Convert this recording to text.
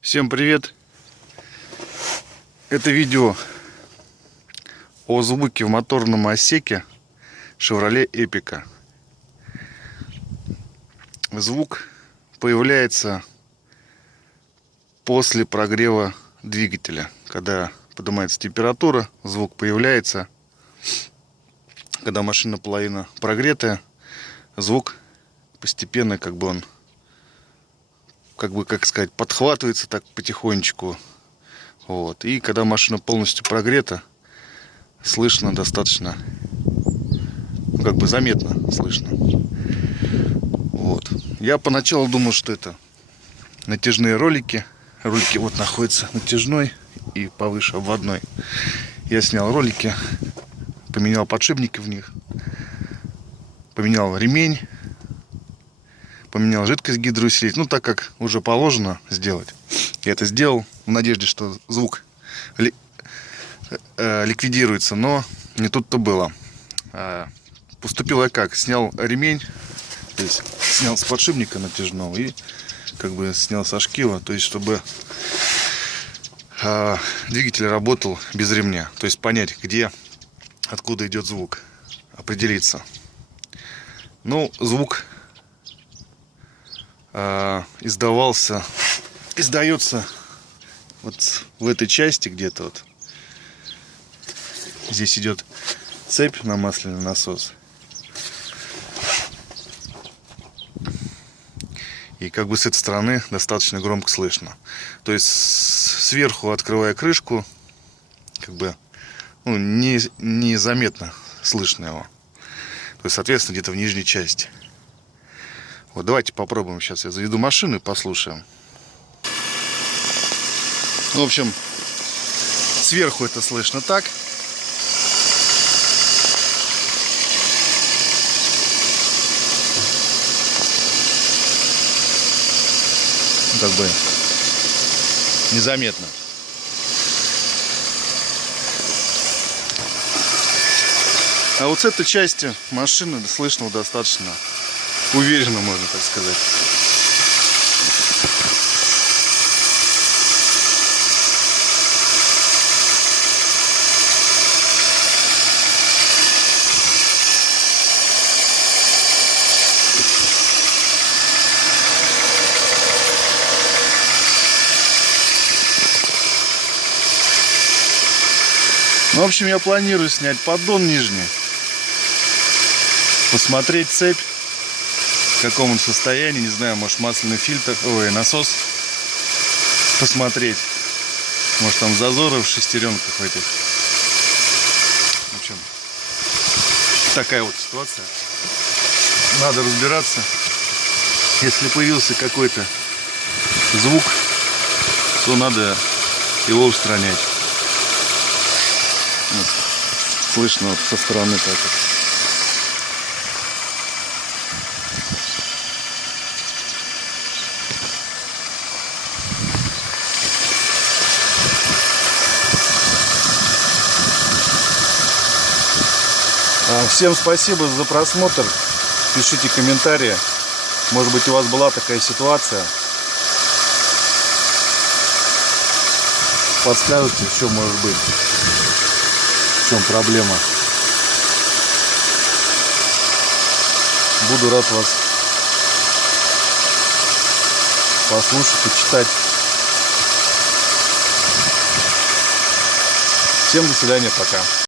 Всем привет! Это видео о звуке в моторном отсеке Chevrolet Epica. Звук появляется после прогрева двигателя. Когда поднимается температура, звук появляется. Когда машина половина прогретая, звук постепенно как сказать, подхватывается так потихонечку. Вот. И когда машина полностью прогрета, слышно достаточно, заметно слышно. Вот. Я поначалу думал, что это натяжные ролики. Ролики вот находятся натяжной и повыше обводной. Я снял ролики, поменял подшипники в них, поменял ремень, поменял жидкость гидроусилитель. Ну, так как уже положено сделать. Я это сделал в надежде, что звук ликвидируется, но не тут-то было. Поступил я как? Снял ремень, то есть снял с подшипника натяжного и снял со шкива, то есть чтобы двигатель работал без ремня. То есть понять, откуда идет звук, определиться. Ну, звук издается вот в этой части где-то вот. Здесь идет цепь на масляный насос. И с этой стороны достаточно громко слышно. То есть сверху, открывая крышку, незаметно слышно его. То есть, соответственно, где-то в нижней части. Вот давайте попробуем. Сейчас я заведу машину и послушаем. В общем, сверху это слышно так. Незаметно. А вот с этой части машины слышно достаточно уверенно, можно так сказать. В общем, я планирую снять поддон нижний, посмотреть цепь, в каком он состоянии, не знаю, может масляный фильтр, насос посмотреть, может там зазоры в шестеренках этих. В общем, такая вот ситуация. Надо разбираться. Если появился какой-то звук, то надо его устранять. Вот. Слышно вот со стороны так вот. Всем спасибо за просмотр. Пишите комментарии. Может быть, у вас была такая ситуация. Подскажите, что может быть. В чем проблема? Буду рад вас послушать, почитать. Всем до свидания, пока.